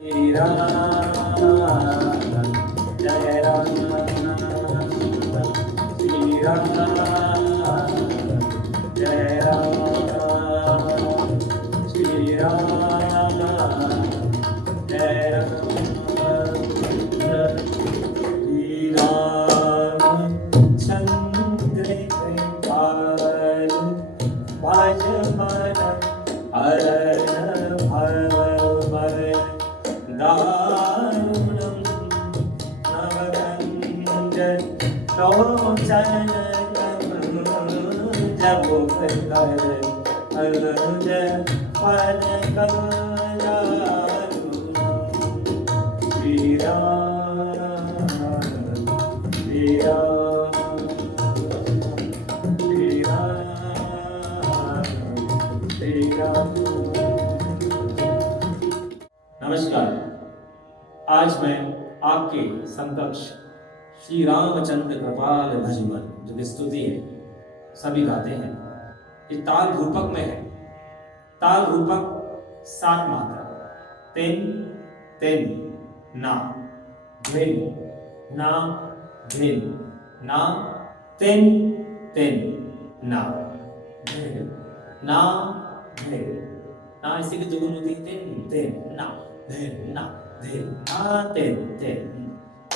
श्री राम जय राम श्री राम जय राम श्री राम जय राम श्री रामचंद्र कृपालु भज मन हरण भव दारुणं नवरंजन लोचन जब कर अलज पन कमलारू श्री राम श्री राम श्री राम श्री राम। नमस्कार। आज मैं आपके समकक्ष श्री रामचंद्र कृपाल भजमन जो कि स्तुति है सभी गाते हैं। ये ताल रूपक में है। ताल रूपक 7 मात्रा तिन तिन ना धिन ना धिन ना तिन तिन ना धिन ना धिन ना। इसी की जुगुन होती है तिन तिन ना धिन ना धिन ना तिन तिन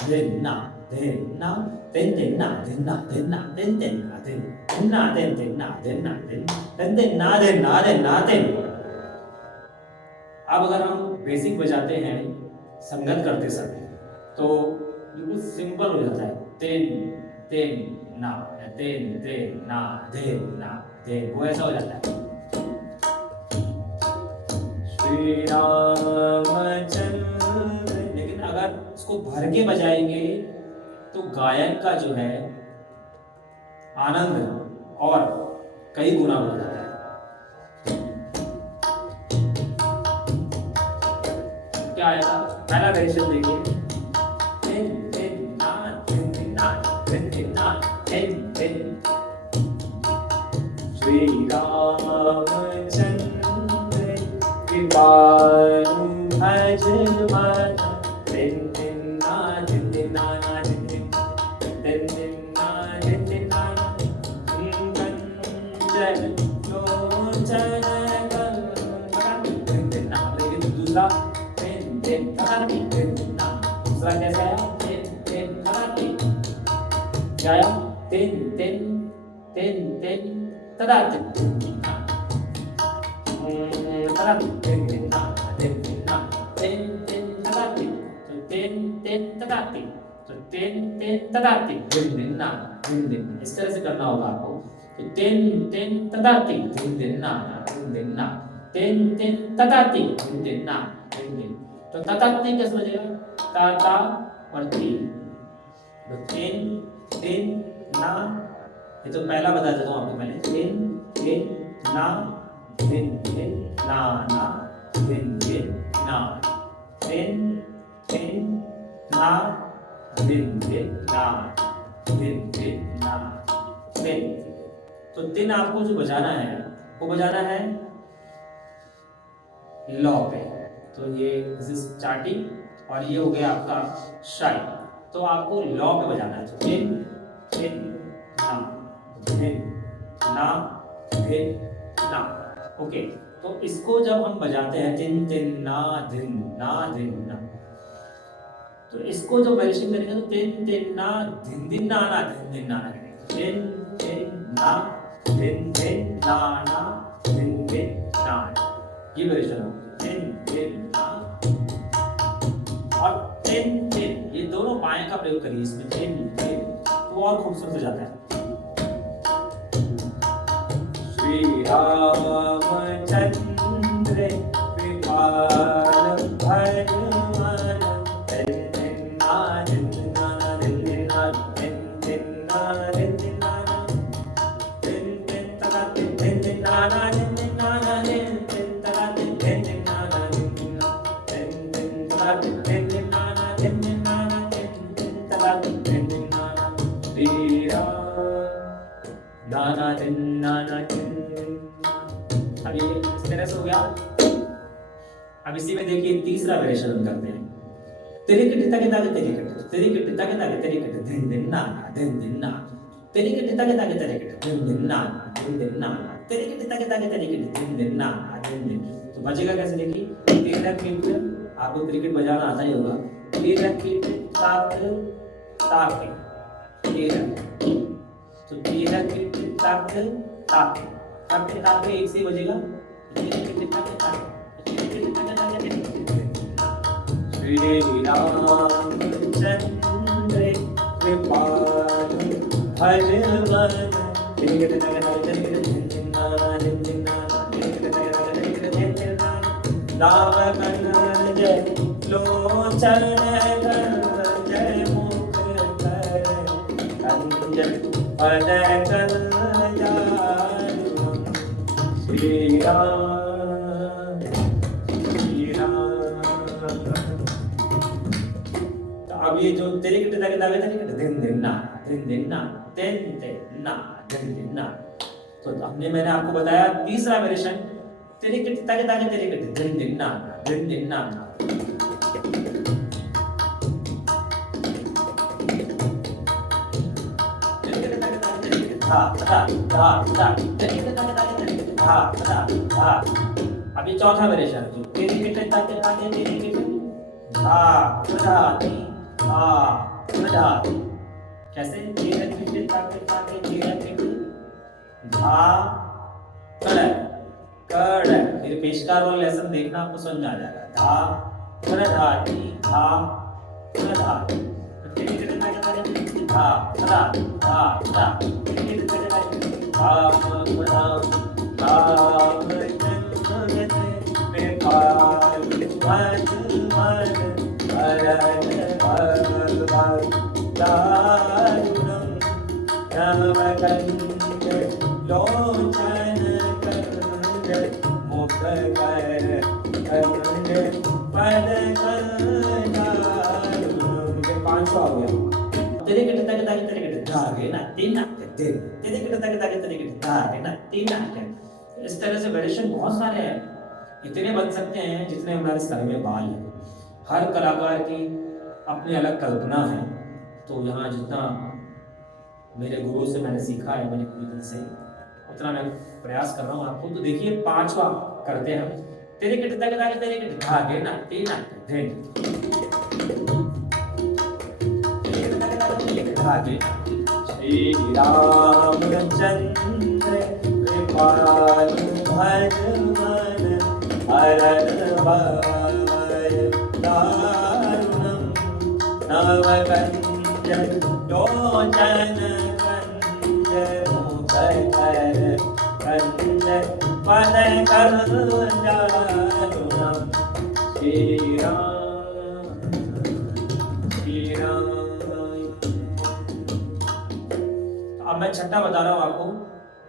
धिन ना धिन ना तिन तिन ना धिन ना धिन ना तिन तिन ना धिन ना तिन तिन ना धिन ना धिन तिन तिन ना धिन ना धिन ना तिन। अब अगर हम बेसिक बजाते हैं संगत करते समय तो बिल्कुल सिंपल हो जाता है। तिन तिन ना तिन तिन ना धिन ना धिन, वो ऐसा हो जाता है। श्री रामचंद्र। लेकिन अगर उसको भर के बजाएंगे तो गायन का जो है आनंद और कई गुना बढ़ जाता है। क्या आएगा? पहला वेरिएशन देखिए। तिन तिन ना तिन तिन ना तिन तिन ना तिन तिन। श्री रामचंद्र कृपालु भज मन तिन तिन ना तिन तिन ना ना तिन तिन तिन तिन ना तिन तिन ना कंचन लोचन तिन तिन ना। लेकिन दूसरा तिन तिन तदाति तिन तिन ना। दूसरा कैसे आया? तिन तिन तदाति क्या आया? तिन तिन तिन तिन तदाति तिन तिन ना तदाति तिन तिन ना तिन तिन ना तिन तिन तदाति। तो तिन तिन तदाति तो तिन तिन तदाति दिन दिन ना दिन दिन, इस तरह से करना होगा आपको। तो तिन तिन तदाति दिन दिन ना दिन दिन ना तिन तिन तदाति दिन दिन ना दिन दिन। तो तदाति कैसे बजेगा? ता ता और तीन। तो तिन तिन ना, ये तो पहला बता देता हूँ आपको पहले। तिन तिन ना दिन दिन ना ना दिन दिन ना दिन दिन ना दिन दिन ना दिन दिन ना दिन। तो दिन आपको जो बजाना है वो बजाना है लौ पे। तो ये चाटी और ये हो गया आपका शाई। तो आपको लौ पे बजाना है। तो दिन दिन ना दिन ना दिन ना। ओके। तो इसको जब हम बजाते हैं तिन तिन ना दिन ना, तो इसको जब वेरिएशन करेंगे तो तिन तिन ना दिन दिन ना ना दिन दिन ना ना करेंगे। तिन तिन ना दिन दिन ना ना दिन दिन ना, ये वेरिएशन हो। तिन तिन ना और तिन तिन, ये दोनों बाएं का प्रयोग करिए इसमें। तिन तिन तो और खूबसूरत हो जाता है। श्री रामचंद्र कृपाल भज मन तिन तिन ना तिन तिन ना तिन तिन ना तिन तिन ना तिन तिन ना तिन तिन तदा तिन तिन ना ना तिन तिन ना ना तिन तिन तदा तिन तिन ना ना तिन तिन ना तिन तिन तदा तिन तिन ना ना तिन तिन ना ना तिन तिन तदा तिन तिन ना ना। श्री राम ना ना तिन ना ना तिन। अब ये इस तरह से हो गया। अब इसी में देखिए तीसरा वेरिएशन हम करते हैं। तेरी किटी ताके ताके तेरी किटी, तेरी किटी ताके ताके तेरी किटी, दिन दिन ना दिन दिन ना, तेरी किटी ताके ताके तेरी किटी, दिन दिन ना दिन दिन ना, तेरी किटी ताके ताके तेरी किटी, दिन दिन ना दिन दिन। तो बजेगा कैसे देखिए, तेरा किट, आपको क्रिकेट बजाना आता ही होगा। तेरा किट ताक ताके, तेरा, तो तेरा किट ताक ताके, ताके ताके एक से बजेगा। तेरा किट ताके ताके, तेरा किट ताके ताके, श्री रामचंद्र कृपालु भजवन, राम जय लोचन जय मुख कर अंजन पद श्री राम श्री राम। अब ये जो तेरे किटे ताके ताके तेरे किटे, दिन दिन ना दिन दिन ना दिन दिन ना दिन दिन ना। तो हमने, मैंने आपको बताया तीसरा वेरिएशन, तेरे किटे ताके ताके तेरे किटे, दिन दिन ना दिन दिन ना। अभी चौथा वेरिएशन, तेरे किटे ताके ताके तेरे किटे, कैसे, तेरा किटे ताके ताके तेरा किटे, धा कड़ कड़, फिर पेशकार वाला लेसन देखना, आपको समझ आ जाएगा। धा कड़ धा धी धा कड़ धा, तेरे किटे ताके ताके धा धा धा धा, तेरे किटे ताके ताके धा धा धा में पाल भजवन अरन भगवान दारुणं नवकंज लोचन कंज मुख कर कंज पद कंजारुणं। ये 500 आ गया। तेरे किटे ताके ताके तेरे किटे धागे ना तीन ना तेरे, तेरे किटे ताके ताके तेरे किटे धागे ना तीन ना। इस तरह से वेरिएशन बहुत सारे हैं, इतने बन सकते हैं जितने हमारे सर में बाल हैं। हर कलाकार की अपनी अलग कल्पना है। तो यहाँ जितना मेरे गुरु से मैंने सीखा है, मेरे गुरुजन से, उतना मैं प्रयास कर रहा हूँ आपको। तो देखिए 5वां करते हैं हम, तेरे किटे ताके ताके तेरे किटे धागे ना तीन ना धेन, धागे। श्री रामचंद्र कृपालु भजवन अरन भय दारुणं नवकंज लोचन कंज मुख कर कंज पद कंजारुणं। श्री राम श्री राम। अब मैं छठा बता रहा हूँ आपको,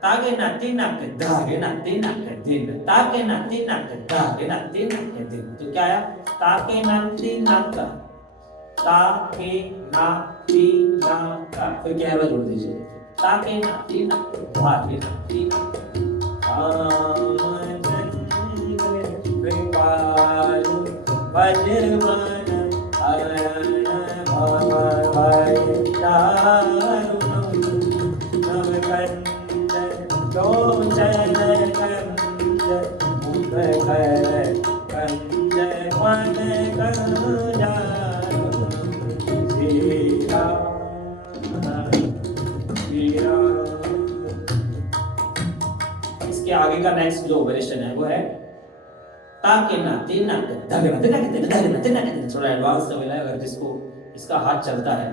ताके नाती नाक धागे नाती नाक दिन, ताके नाती नाक धागे नाती नाक दिन। तो क्या आया, ताके नाती नाक, ताके नाती नाक, फिर क्या है जोड़ दीजिए, ताके नाती नाक धागे नाती नाक। रामचंद्र कृपालु भजवन अरन भय दारुणं नवकंज लोचन कंज मुख कर कंज पद कंजारुणं। श्री राम श्री राम। इसके आगे का नेक्स्ट जो वेरिएशन है वो है ताके ना तीन ना धगना धगना धगना धगना। थोड़ा एडवांस से मिला है, अगर जिसको इसका हाथ चलता है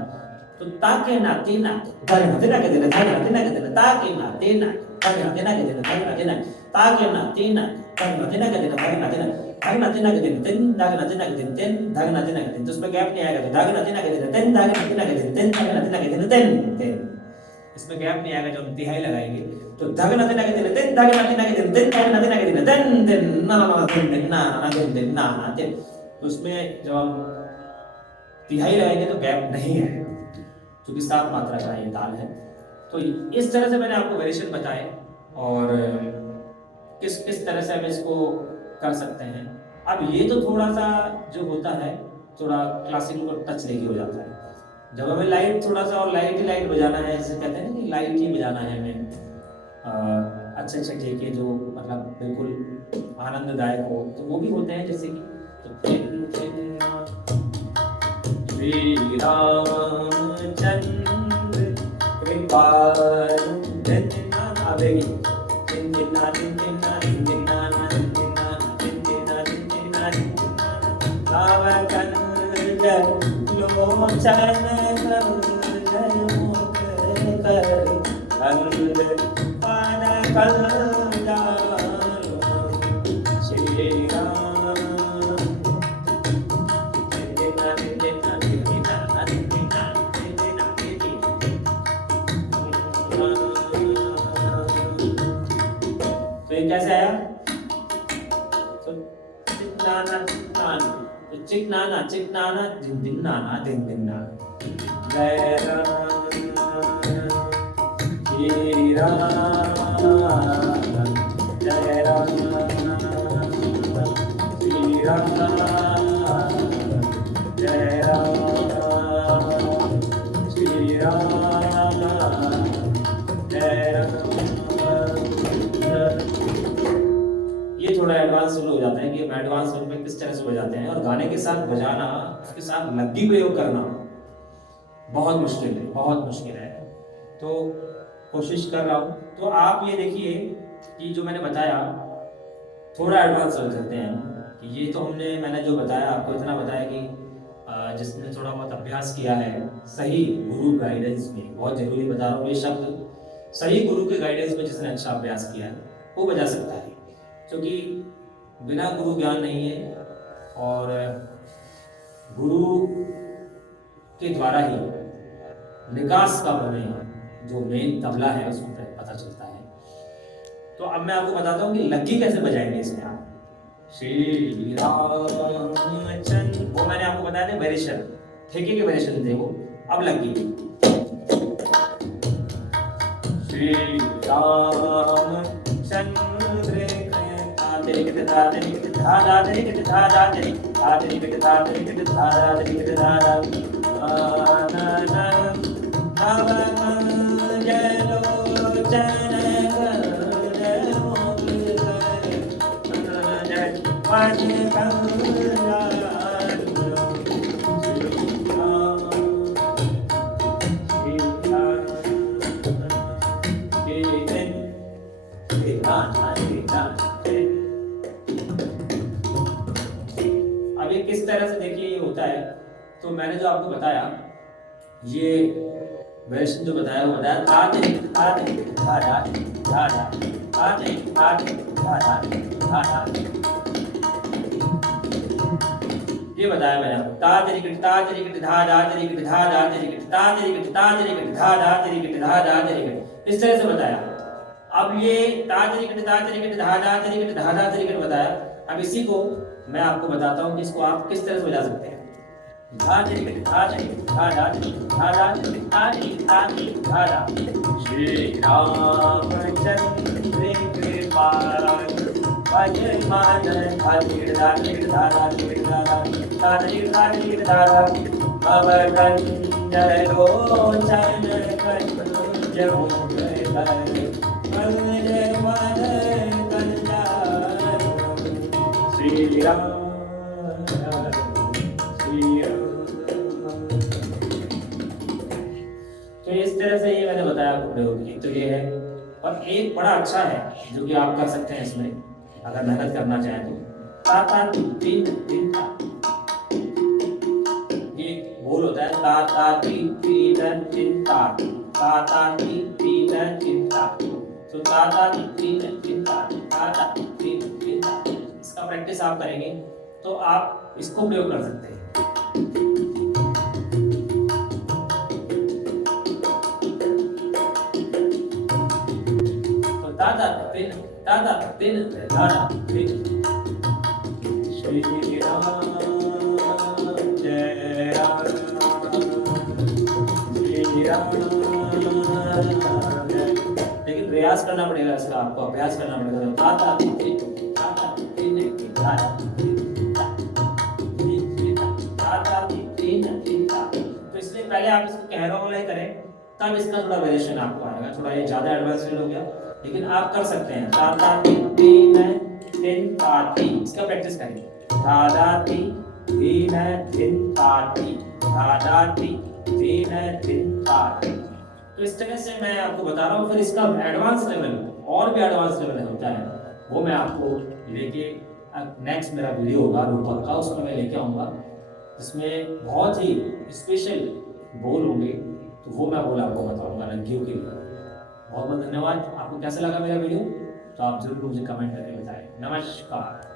तो ताके ना तीन ना धगना धगना धगना धगना धगना, ताके ना तीन ना धगना धगना धगना धगना, ताके ना तीन ना धगना धगना धगना धगना धगना धगना धगना धगना तीन धगना धगना तीन धगना धगना तीन। तो उसमें गैप नहीं आएगा, तो धगना धगना तीन धगना धगना तीन धगना धगना तीन तीन, इसमें गैप नहीं आएगा। जब हम तिहाई लगाएंगे तो धगना धगना तीन तीन धगना धगना तीन तीन धगना धगना तीन तीन तीन ना ना तीन ना ना तीन तीन ना ना तीन। तो उसमें जब हम तिहाई लगाएंगे तो गैप नहीं है, क्योंकि 7 मात्रा का ये ताल है। तो इस तरह से मैंने आपको वेरिएशन बताए, और किस किस तरह से हम इसको कर सकते हैं। अब ये तो थोड़ा सा जो होता है थोड़ा क्लासिकल को टच लेके हो जाता है। जब हमें लाइट थोड़ा सा और लाइट ही लाइट बजाना है, जैसे कहते हैं ना कि लाइट ही बजाना है हमें, अच्छे अच्छे ठेके जो मतलब बिल्कुल आनंददायक हो, तो वो भी होते हैं जैसे कि श्री रामचंद्र कृपालु तो ये कैसे आया? तो चिकनाना चिकनाना, तो चिकनाना चिकनाना दिन दिन नाना दिन दिन नाना, जय राम श्री राम, जय राम श्री राम, जय राम श्री राम, जय राम। ये थोड़ा एडवांस हो जाता है कि हम एडवांस में किस तरह से बजाते हैं, और गाने के साथ बजाना, उसके साथ लग्गी प्रयोग करना बहुत मुश्किल है, बहुत मुश्किल है। तो कोशिश कर रहा हूँ। तो आप ये देखिए कि जो मैंने बताया थोड़ा एडवांस हो सकते हैं कि ये तो मैंने जो बताया आपको इतना बताया कि जिसने थोड़ा बहुत अभ्यास किया है सही गुरु गाइडेंस में, बहुत जरूरी बता रहा हूँ ये शब्द, सही गुरु के गाइडेंस में जिसने अच्छा अभ्यास किया है वो बजा सकता है, क्योंकि बिना गुरु ज्ञान नहीं है, और गुरु के द्वारा ही निकास का बने जो मेन तबला है उसको पता चलता है। तो अब मैं आपको बताता हूँ कि लग्गी कैसे बजाएंगे इसमें आप। श्री रामचंद्र, वो मैंने आपको बताया था वेरिएशन, ठेके के वेरिएशन थे वो। अब लग्गी श्री रामचंद्र अब ये किस तरह से देखिए ये होता है। तो मैंने जो आपको बताया ये वेरिएशन जो बताया वो बताया आते आते धारा धारा आते आते धारा धारा, ये बताया मैंने आपको। ता तेरी गिट धा धा तेरी गिट धा तेरी गिट ता तेरी गिट धा तेरी गिट धा तेरी गिट, इस तरह से बताया। अब ये ता तेरी गिट धा तेरी गिट धा तेरी गिट धा तेरी गिट बताया। अब इसी को मैं आपको बताता हूँ कि इसको आप किस तरह से बजा सकते हैं। श्री रामचंद्र कृपालु श्री राम श्री राम। तो इस तरह से ये मैंने बताया आपको प्रयोग। एक तो ये है, और एक बड़ा अच्छा है जो कि आप कर सकते हैं इसमें अगर मेहनत करना चाहें तो। ता ता तीन तीन ता, ये बोल होता है ता ता तीन तीन चिंता, ता ता तीन तीन चिंता, तो ता ता तीन चिंता, ता ता तीन चिंता। इसका प्रैक्टिस आप करेंगे तो आप इसको प्रयोग कर सकते हैं। दादा दिन दादा दिन। श्री राम जय राम श्री राम। लेकिन प्रयास करना पड़ेगा इसका, आपको अभ्यास करना पड़ेगा। दादा दिन दादा दिन दादा दिन। पहले आप इसको कहरा वाला ही करें, तब इसका थोड़ा वेरिएशन आपको आएगा। थोड़ा ये ज़्यादा एडवांस हो गया, लेकिन आप कर सकते हैं। दादा ती दीन तिन ताती, इसका प्रैक्टिस करें। दादा ती दीन तिन ताती, दादा ती दीन तिन ताती। तो इस तरह से मैं आपको बता रहा हूँ। फिर इसका एडवांस लेवल, और भी एडवांस लेवल होता है, वो मैं आपको लेके नेक्स्ट मेरा वीडियो होगा रूपक का, उसमें मैं लेके आऊँगा, जिसमें बहुत ही स्पेशल बोल होंगे। तो वो मैं बोल आपको बताऊँगा लड़कियों के लिए। बहुत बहुत धन्यवाद। आपको कैसा लगा मेरा वीडियो, तो आप जरूर मुझे कमेंट करके बताएं। नमस्कार।